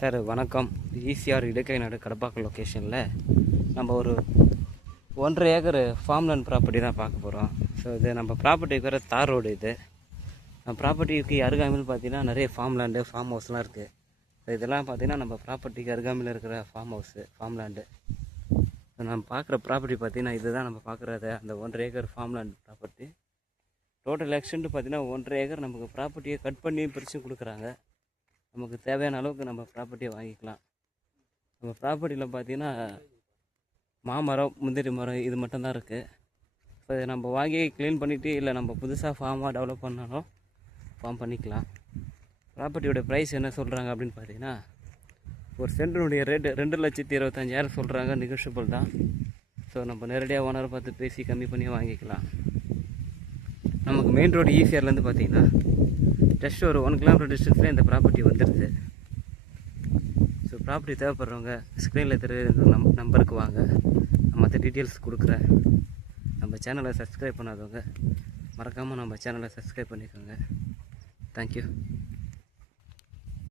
Sir வணக்கம். ECR இடுக்கைநாடு Kadappakkam லொக்கேஷனில் நம்ம ஒரு 1.5 ஏக்கர் ஃபார்ம்லேண்ட் ப்ராப்பர்ட்டி தான் பார்க்க போகிறோம். ஸோ இது நம்ம ப்ராப்பர்ட்டிக்கு வர தார் ரோடு. இது நம்ம ப்ராப்பர்ட்டிக்கு அருகாமையில் பார்த்தீங்கன்னா நிறைய ஃபார்ம்லேண்டு ஃபார்ம் ஹவுஸ்லாம் இருக்குது. ஸோ இதெல்லாம் பார்த்தீங்கன்னா நம்ம ப்ராப்பர்ட்டிக்கு அருகாமையில் இருக்கிற ஃபார்ம்லேண்டு. ஸோ நம்ம பார்க்குற ப்ராப்பர்ட்டி பார்த்தீங்கன்னா இதுதான் நம்ம பார்க்குறது அந்த 1.5 acre farmland property. Total extend பார்த்தீங்கன்னா 1.5 ஏக்கர் நமக்கு ப்ராப்பர்ட்டியை கட் பண்ணி பிரித்து கொடுக்குறாங்க. நமக்கு தேவையான அளவுக்கு நம்ம ப்ராப்பர்ட்டியை வாங்கிக்கலாம். நம்ம ப்ராப்பர்ட்டியில் பார்த்திங்கன்னா மாமரம், முந்திரி மரம் இது மட்டும்தான் இருக்குது. இப்போ இதை நம்ம வாங்கி க்ளீன் பண்ணிவிட்டு இல்லை நம்ம புதுசாக ஃபார்மாக டெவலப் பண்ணாலும் ஃபார்ம் பண்ணிக்கலாம். ப்ராப்பர்ட்டியோட ப்ரைஸ் என்ன சொல்கிறாங்க அப்படின்னு பார்த்தீங்கன்னா, ஒரு சென்டினுடைய ரேட்டு 2,25,000 சொல்கிறாங்க. நெகோஷியபிள் தான். ஸோ நம்ம நேரடியாக ஓனரை பார்த்து பேசி கம்மி பண்ணி வாங்கிக்கலாம். நமக்கு மெயின் ரோடு ஈசிஆர்லேருந்து பார்த்தீங்கன்னா ஜஸ்ட் ஒரு 1 கிலோமீட்டர் டிஸ்டன்ஸில் இந்த ப்ராப்பர்ட்டி வந்துடுது. ஸோ ப்ராப்பர்ட்டி தேவைப்படுறவங்க ஸ்க்ரீனில் தெரியுற நம்பருக்கு வாங்க. நான் மற்ற டீட்டெயில்ஸ் கொடுக்குறேன். நம்ம சேனலை சப்ஸ்கிரைப் பண்ணாதவங்க மறக்காமல் நம்ம சேனலை சப்ஸ்கிரைப் பண்ணிக்கோங்க. தேங்க்யூ.